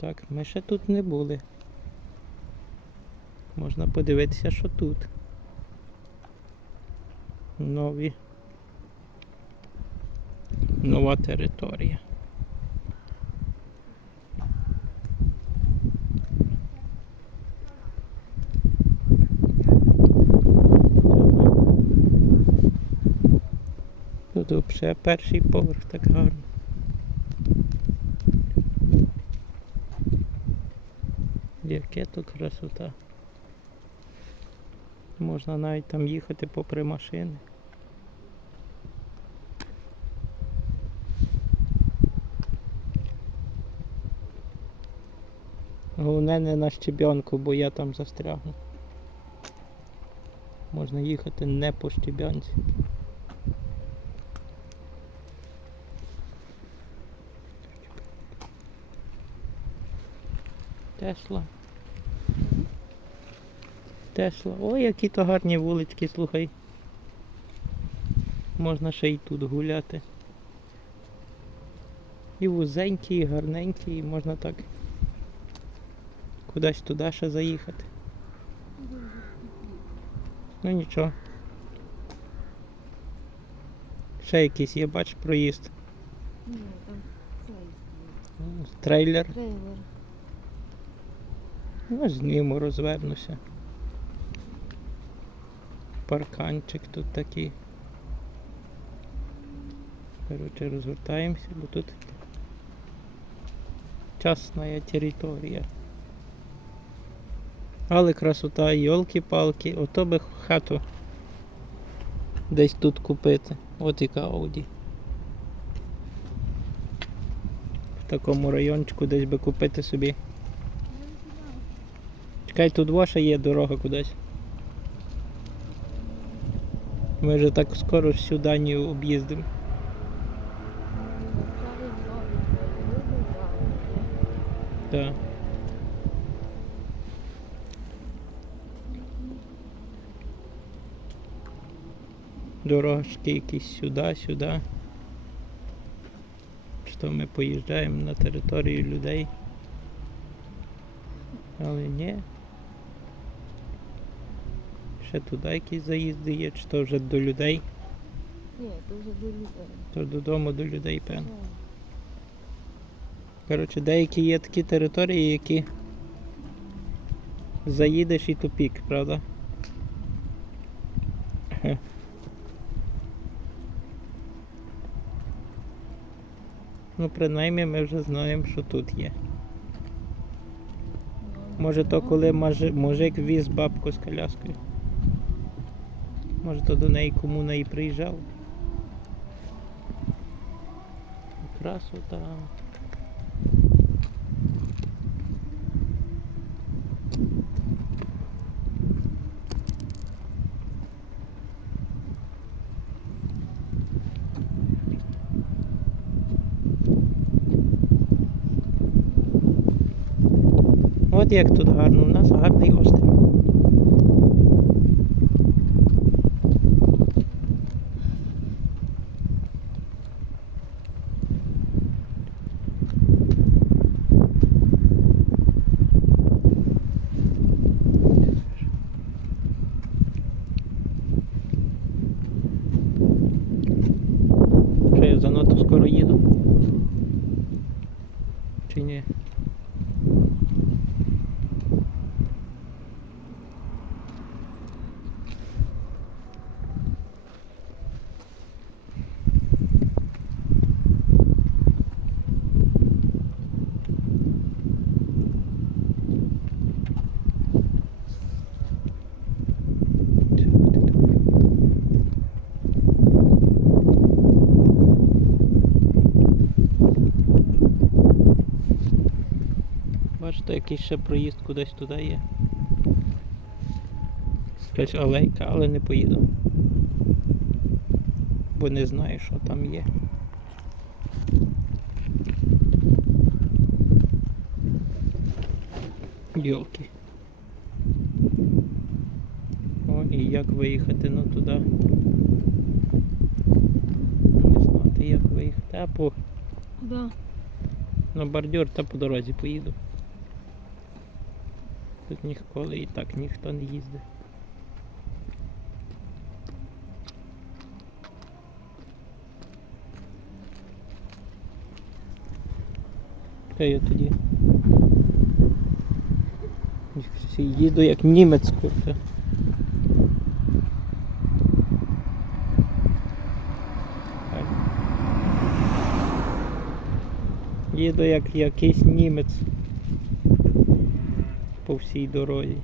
Так, ми ще тут не були. Можна подивитися, що тут. Нові. Нова територія. Тут взагалі перший поверх так гарно. Яке то красота. Можна навіть там їхати попри машини. Головне не на щебенку, бо я там застрягну. Можна їхати не по щебянці. Тесла. Тесла. Ой, які то гарні вулички, слухай. Можна ще й тут гуляти. І вузенькі, і гарненькі, і можна так кудись туди ще заїхати. Ну нічого. Ще якийсь є, бач, проїзд. Ні, там Трейлер. трейлер. Ну, зніму, розвернуся. Парканчик тут такий. Коротше, розвертаємося, бо тут частна територія. Але красота, йолки-палки, ото би хату десь тут купити. От яка Ауді. В такому райончику десь би купити собі. Чекай, тут ваша є дорога кудись. Ми вже так скоро всю Данію об'їздимо. Так. Дорожки якісь сюди, сюди. Що ми поїжджаємо на територію людей. Але ні. Ще туди якісь заїзди є, чи то вже до людей, Ні, то вже до людей. то додому до людей, певно. Коротше, деякі є такі території, які заїдеш і тупік, правда? Ну, принаймні ми вже знаємо, що тут є. Може то коли мужик віз бабку з коляскою. Може то до неї комуна і приїжджав. Красота. От як тут гарно, у нас гарний острів. Що я занадто скоро їду? Чи Бачите, якийсь ще проїзд кудись туди є. Якась алейка, але не поїду. Бо не знаю, що там є. Йолки. О, і як виїхати ну туди. Не знати, як виїхати. А по Да. На бордюр та по дорозі поїду. Тут ніколи і так ніхто не їздить. Та я тоді. Їду як німець курта. Їду як якийсь німець по всій дорозі.